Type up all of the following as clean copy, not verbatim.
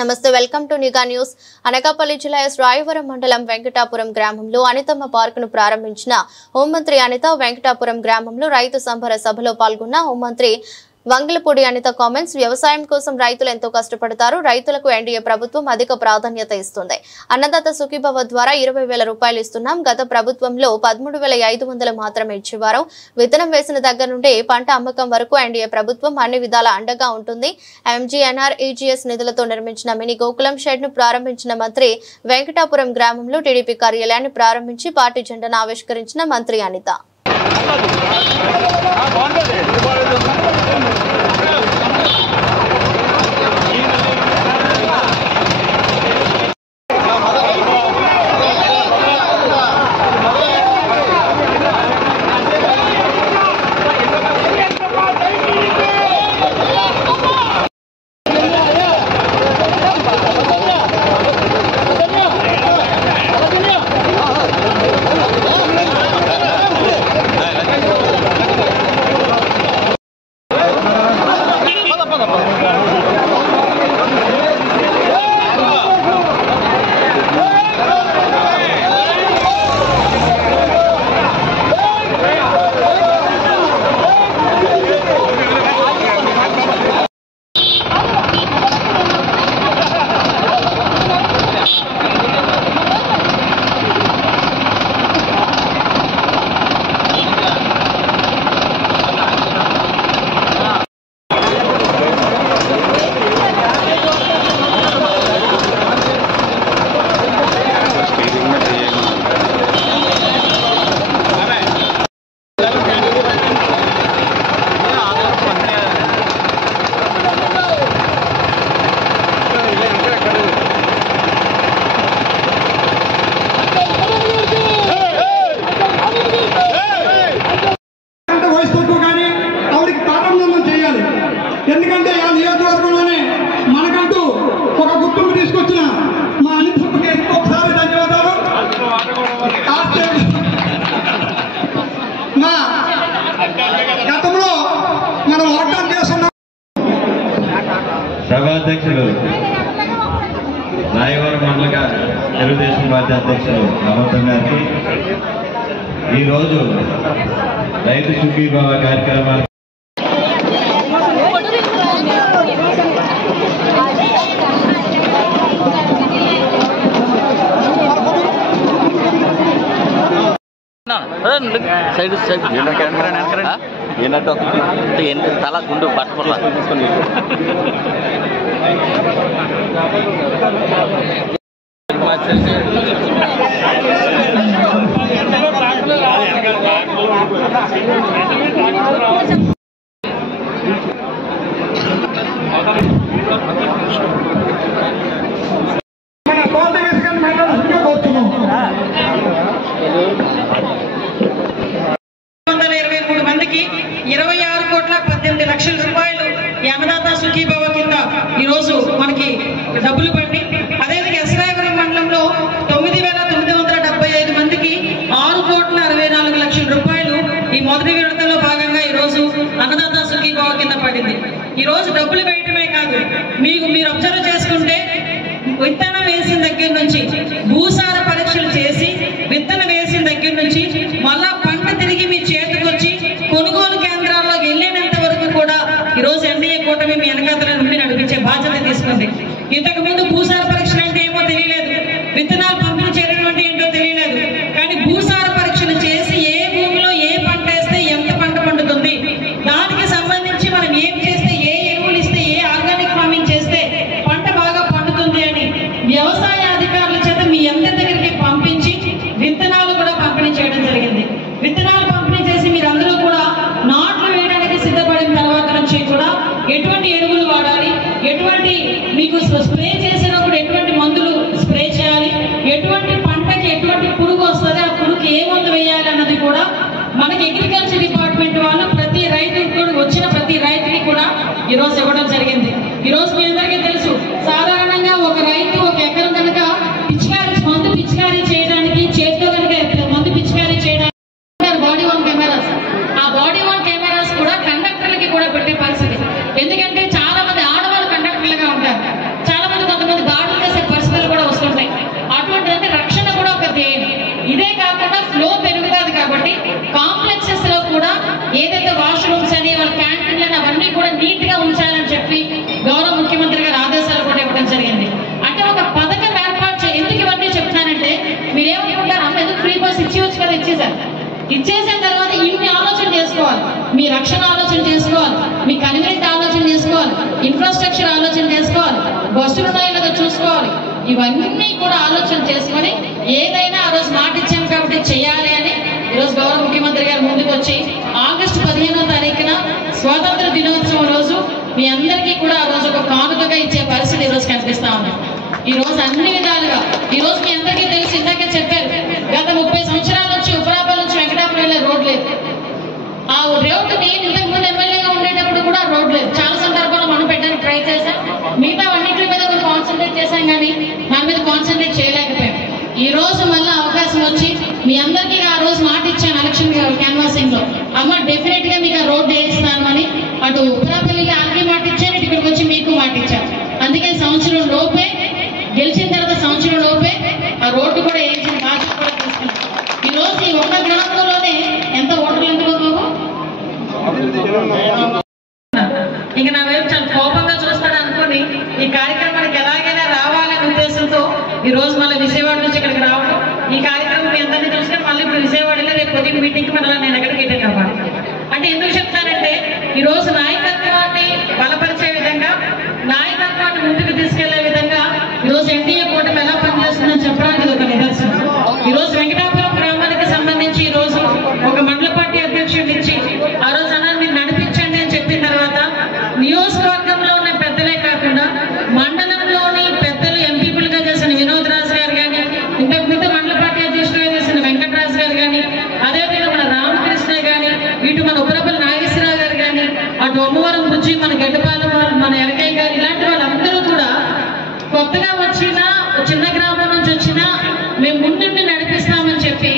నమస్తే welcome to నిఘా news. Anakapalli జిల్లా రాయవరం మండలం వెంకటాపురం గ్రామంలో అనితమ్మ పార్కును ప్రారంభించిన హోంమంత్రి అనిత వెంకటాపురం గ్రామంలో రైతు సంబర సభలో పాల్గొన్న హోంమంత్రి వంగలపూడి అనిత కామెంట్స్. వ్యవసాయం కోసం రైతులు ఎంతో కష్టపడతారు. రైతులకు ఎన్డీఏ ప్రభుత్వం అధిక ప్రాధాన్యత ఇస్తుంది. అన్నదాత సుఖీభవ ద్వారా 20,000 రూపాయలు ఇస్తున్నాం. గత ప్రభుత్వంలో 13,500 మాత్రమే ఇచ్చేవారు. విత్తనం వేసిన దగ్గర నుండి పంట అమ్మకం వరకు ఎన్డీఏ ప్రభుత్వం అన్ని విధాల అండగా ఉంటుంది. ఎంజీఎన్ఆర్ ఈజీఎస్ నిధులతో నిర్మించిన మినీ గోకులం షెడ్ ను ప్రారంభించిన మంత్రి వెంకటాపురం గ్రామంలో టీడీపీ కార్యాలయాన్ని ప్రారంభించి పార్టీ జెండాను ఆవిష్కరించిన మంత్రి అనిత. ఎందుకంటే ఆ నియోజకవర్గంలోనే మనకంటూ ఒక గుర్తింపు తీసుకొచ్చిన మా అనితమ్మకి ఒకసారి ధన్యవాదాలు. మా గతంలో మనం వాగ్దానం చేస్తున్నాం. సభాధ్యక్షులు రాయవరం మండల తెలుగుదేశం పార్టీ అధ్యక్షులు అమర్తం గారికి ఈరోజు రైతు సుఖీభవ కార్యక్రమాన్ని తల గుండు పట్టుకున్నా మన కోట వేసుకొని మెడల్స్గా కోరుతున్నాం. 123 మందికి 26,18,00,000 రూపాయలు ఈ అన్నదాత సుఖీభవ కింద ఈరోజు మనకి డబ్బులు పడి, అదేవిధంగా ఎస్రాయవరం మండలంలో 9,975 మందికి 6,64,00,000 రూపాయలు ఈ మొదటి విడతలో భాగంగా ఈరోజు అన్నదాత సుఖీభవ కింద పడింది. ఈరోజు డబ్బులు వేయటమే కాదు, మీరు అబ్జర్వ్ చేసుకుంటే విత్తనం వేసిన దగ్గర నుంచి భూసార పరీక్షలు చేసి విత్తనం వేసిన దగ్గర నుంచి మళ్ళా పంట తిరిగి మీ చేతికి వచ్చి కొనుగోలు కేంద్రాల్లోకి వెళ్ళేంత వరకు కూడా ఈరోజు ఎన్డీఏ కూటమి మీ వెనకాతల నుండి నడిపించే బాధ్యత తీసుకుంది. ఇంతకు ముందు భూసార పరీక్షలు అంటే ఏమో తెలియలేదు, విత్తనాలు పంపిణీ చేయడం అంటే ఏంటో తెలియలేదు. కానీ భూసార పరీక్షలు చేసి ఏ భూమిలో ఏ పంట వేస్తే ఎంత పంట పండుతుంది, దానికి సంబంధించి మనం ఏం చేస్తే, ఏ ఎరువులు ఇస్తే, ఏ ఆర్గానిక్ ఫార్మింగ్ చేస్తే పంట బాగా పండుతుంది అని వ్యవసాయ అధికారుల చేత మీ అందరి దగ్గరికి పంపించి విత్తనాలు కూడా పంపిణీ చేయడం జరిగింది. విత్తనాలు పంపిణీ చేసి మీరందరూ కూడా నాట్లు వేయడానికి సిద్ధపడిన తర్వాత నుంచి కూడా ఎటువంటి ఎరువులు వాడాలి, ఎటువంటి మీకు స్ప్రే చేసినప్పుడు ఎటువంటి మందులు స్ప్రే చేయాలి, ఎటువంటి పంటకి ఎటువంటి పురుగు వస్తుంది, ఆ పురుగుకి ఏ మందు వేయాలి అన్నది కూడా మనకి అగ్రికల్చర్ డిపార్ట్మెంట్ వాళ్ళు ప్రతి రైతుకి కూడా వచ్చిన ప్రతి రైతుకి కూడా ఈరోజు ఇవ్వడం జరిగింది. ఈరోజు మీ అందరికీ తెలుసు, సాధారణంగా ఒక రైతు ఒక ఎకరం కనుక మందు పిచికారీ చేయడానికి చేతితో కనుక మందు పిచికారీ చేయడానికి బాడీ వన్ కెమెరాస్, ఆ బాడీ వన్ కెమెరాస్ కూడా కండక్టర్లకి కూడా పెట్టే పరిస్థితి. ఎందుకంటే చాలా మంది ఆడవాళ్ళు కండక్టర్లుగా ఉంటారు, చాలా మంది కొంతమంది ఇవన్నీ కూడా ఆలోచన చేసుకొని ఏదైనా ఆ రోజు మాట ఇచ్చాం కాబట్టి చేయాలి అని ఈరోజు గౌరవ ముఖ్యమంత్రి గారు ముందుకు వచ్చి ఆగస్టు 15వ తారీఖున స్వాతంత్ర దినోత్సవం రోజు మీ అందరికీ కూడా ఆ రోజు ఒక కానుకగా ఇచ్చే పరిస్థితి ఈరోజు కనిపిస్తా ఉంది. ఈ రోజు అన్ని విధాలుగా ఈ రోజు మీ అందరికీ తెలిసి ఇందాకే చెప్పారు, గత 30 సంవత్సరాల నుంచి ఉపరాపల్ నుంచి వెంకటాపురం వెళ్ళే రోడ్ లేదు. ఆ రోడ్డు నేను ఇంతకుముందు ఎమ్మెల్యేగా ఉండేటప్పుడు కూడా రోడ్ లేదు. చాలా సందర్భాల్లో మనం పెట్టడానికి ట్రై చేశాం, మిగతా అన్నింటి మీద కూడా కాన్సన్ట్రేట్ చేశాం, కానీ మన మీద కాన్సన్ట్రేట్ చేయలేకపోయాం. ఈ రోజు మళ్ళీ అవకాశం వచ్చి మీ అందరికీ ఆ రోజు మాట ఇచ్చాను ఎలక్షన్ క్యాన్వాసింగ్ లో, అమ్మ డెఫినెట్ గా మీకు ఆ రోడ్డు వేయిస్తాను అని. అటు ఉపరాపల్లికి ఆల్రెడీ మాట ఇచ్చాను, ఇక్కడికి వచ్చి మీకు మాట ఇచ్చాను. అందుకే సంవత్సరం లోపే గెలిచిన తర్వాత సంవత్సరం లోపే ఆ రోడ్డు కూడా వేయించిన బాధ్యత కూడా తీసుకున్నాం. ఈ రోజు ఈ ఒక్క గ్రామంలోనే ఎంత ఓటర్లు ఎందుకు ఇంకా నా వైపు చాలా కోపంగా చూస్తాడు అనుకుని ఈ కార్యక్రమానికి ఎలాగైనా రావాలనే ఉద్దేశంతో ఈ రోజు మళ్ళీ విజయవాడ నుంచి ఇక్కడికి రావడం, ఈ కార్యక్రమం మీ అందరినీ చూస్తే మళ్ళీ ఇప్పుడు విజయవాడలో రేపు కొద్దిగా మీటింగ్కి మళ్ళీ నేను ఎక్కడికి అటెండ్ అవ్వాలి. అంటే ఎందుకు చెప్తానంటే ఈ రోజు నాయకత్వాన్ని బలపరిచే విధంగా, నాయకత్వాన్ని ముందుకు తీసుకెళ్లే విధంగా ఈ రోజు ఎన్డీఏ కూటమి ఎలా పనిచేస్తుందని చెప్పడానికి ఒక నిదర్శనం. ఈ రోజు వెంకటాపురం గ్రామానికి సంబంధించి ఈ రోజు ఒక మండల పార్టీ అధ్యక్షుడిని ఇచ్చి ఆ రోజు అన్న మీరు నడిపించండి అని చెప్పిన తర్వాత నియోజకవర్గంలో ఉన్న పెద్దలే కాకుండా మండలంలోని పెద్దలు ఎంపీలుగా చేసిన వినోద్ రాజు గారు కానీ, ఇంతకు ముందు మండల పార్టీ అధ్యక్షుడిగా చేసిన వెంకటరాజు గారు కానీ, అదేవిధంగా మన రామకృష్ణ కానీ, ఇటు మన ఉపరపల్లి నాగేశ్వరరావు గారు కానీ, అటు అమ్మవరం బుజ్జి, మన గడ్డపాలెం వాళ్ళు, మన ఎరకయ్య గారు, ఇలాంటి వాళ్ళందరూ కూడా కొత్తగా వచ్చినా చిన్న గ్రామం నుంచి వచ్చినా మేము ముందుండి నడిపిస్తామని చెప్పి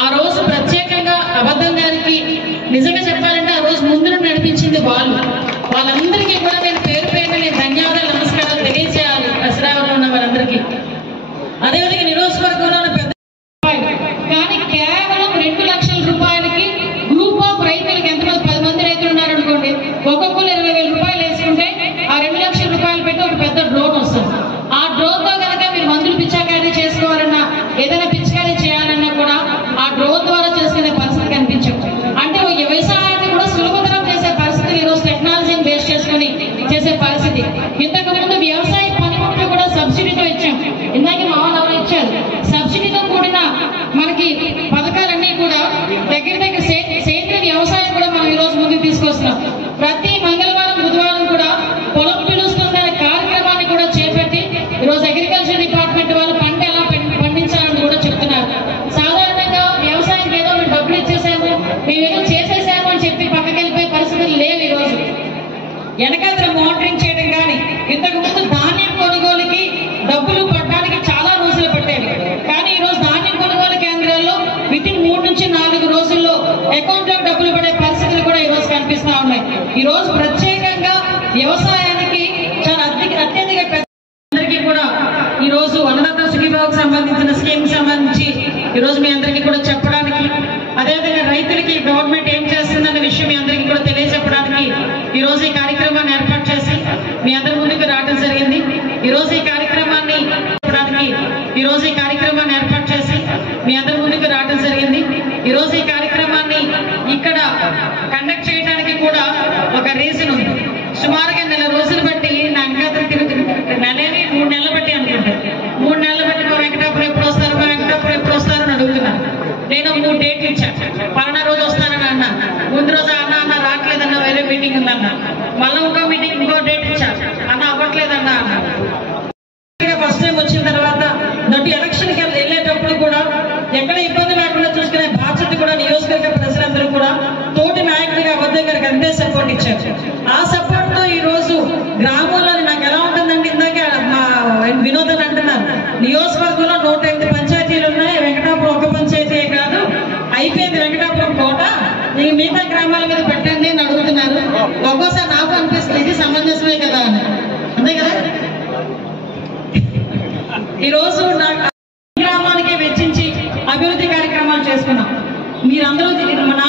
ఆ రోజు ప్రత్యేకంగా అబద్ధం గారికి నిజంగా చెప్పాలంటే ఆ రోజు ముందు నుండి నడిపించింది వాళ్ళందరికీ కూడా నేను పేరు పేరున నేను ధన్యవాదాలు నమస్కారాలు తెలియజేయాలి. దసరాలో ఉన్న వాళ్ళందరికీ, అదేవిధంగా నియోజకవర్గంలో ఉన్న పెద్ద కానీ కేవలం 2 లక్షల రూపాయలకి గ్రూప్ ఆఫ్ రైతులకు ఎంతమంది 10 మంది రైతులు ఉన్నారనుకోండి, ఒక్కొక్కరు 20,000 రూపాయలు వేసుకుంటే ఆ 2 లక్షల రూపాయలు పెట్టి ఒక పెద్ద డ్రోన్ వస్తుంది. ఆ డ్రోన్ తో కనుక మీరు మందులు పిచ్చాకారీ చేసుకోవాలన్నా, ఏదైనా పిచ్చికారీ చేయాలన్నా కూడా ఆ డ్రోన్ ద్వారా చేసుకునే పరిస్థితి కనిపించదు. అంటే వ్యవసాయాన్ని కూడా సులభతరం చేసే పరిస్థితి ఈ రోజు టెక్నాలజీని బేస్ చేసుకుని చేసే పరిస్థితి. ఇంతకు ముందు వ్యవసాయ పనిముట్లు కూడా సబ్సిడీతో ఇచ్చాం, ఇందాక మా వాళ్ళు ఎవరు ఇచ్చారు. సబ్సిడీతో కూడిన మనకి పథకాలన్నీ కూడా దగ్గర సేంద్రీయ వ్యవసాయం కూడా మనం ఈ రోజు ముందుకు తీసుకొస్తున్నాం. ప్రతి మంగళవారం బుధవారం కూడా పొలం పిలుస్తుందనే కార్యక్రమాన్ని కూడా చేపట్టి ఈరోజు అగ్రికల్చర్ డిపార్ట్మెంట్ వాళ్ళు పంట ఎలా పండించాలని కూడా చెప్తున్నారు. సాధారణంగా వ్యవసాయానికి ఏదో మేము డబ్బులు ఇచ్చేసాము, మేమేదో చేసేసాము అని చెప్పి పక్కకి వెళ్ళిపోయే పరిస్థితులు లేవు. ఈ రోజు వెనకాల మానిటరింగ్ చేయడం కానీ, ఇంతకు ముందు ధాన్యం కొనుగోలుకి డబ్బులు పడడానికి చాలా రోజులు పట్టేవి, కానీ ఈ రోజు ధాన్యం కొనుగోలు కేంద్రాల్లో వితిన్ 3 నుంచి 4 రోజుల్లో అకౌంట్ లో డబ్బులు పడే పరిస్థితులు కూడా ఈ రోజు కనిపిస్తా ఉన్నాయి. ఈ రోజు ప్రత్యేకంగా వ్యవసాయానికి చాలా అత్యధిక అందరికీ కూడా ఈ రోజు అన్నదాత సుఖీభావకు సంబంధించిన స్కీమ్ సంబంధించి ఈ రోజు మీ అందరికీ కూడా చెప్పడానికి, అదేవిధంగా రైతులకి గవర్నమెంట్ ఏం చేస్తుందన్న విషయం మీ అందరికీ కూడా తెలియజెప్పడానికి ఈ రోజు ఈ కార్యక్రమాన్ని ఏర్పాటు చేసి మీ అందరి ముందుకు రావడం జరిగింది. ఈ రోజు ఈ కార్యక్రమాన్ని ఏర్పాటు చేసి మీ అందరి ముందుకు రావడం జరిగింది. ఈ రోజు ఈ కార్యక్రమాన్ని ఇక్కడ కండక్ట్ చేయడానికి కూడా ఒక రీజన్ ఉంది. సుమారుగా 1 నెల రోజులు బట్టి నా వెంకటాపురం తిరుగుతుంది. 3 నెలలు బట్టి అనుకుంటారు. 3 నెలలు బట్టి మా వెంకటాపురం ఎప్పుడు వస్తారు అని అడుగుతున్నాను. నేను 3 డేట్లు ఇచ్చాను. పలానా రోజు వస్తానని అన్నా, ముందు రోజు అన్న రావట్లేదన్న, వేరే మీటింగ్ ఉందన్న, మళ్ళీ ఇంకో మీటింగ్ ఇంకో డేట్ ఇచ్చాను, అన్న అవ్వట్లేదన్నా అన్న. ఫస్ట్ టైం వచ్చిన తర్వాత దట్ ఎలక్షన్కి వెళ్ళేటప్పుడు కూడా ఎక్కడ ఇబ్బంది లేకుండా చూసుకునే బాధ్యత కూడా నియోజకవర్గ ప్రజలందరూ కూడా తోటి నాయకుడిగా అబద్ధం గారికి అంతే సపోర్ట్ ఇచ్చారు. ఆ సపోర్ట్ తో ఈ రోజు గ్రామంలో నాకు ఎలా ఉంటుందంటే, ఇందాకే మా వినోదం అంటున్నారు, నియోజకవర్గంలో 108 పంచాయతీలు ఉన్నాయి, వెంకటాపురం ఒక పంచాయతీ కాదు, అయిపోయింది వెంకటాపురం కోట, నీకు మిగతా గ్రామాల మీద పెట్టండి అని అడుగుతున్నారు. ఒక్కోసారి నాకు అనిపిస్తుంది ఇది సమంజసమే కదా అని, అంతే కదా. ఈ రోజు గ్రామానికి వెచ్చించి అభివృద్ధి కార్యక్రమాలు చేసుకున్నాం. మీరందరూ నా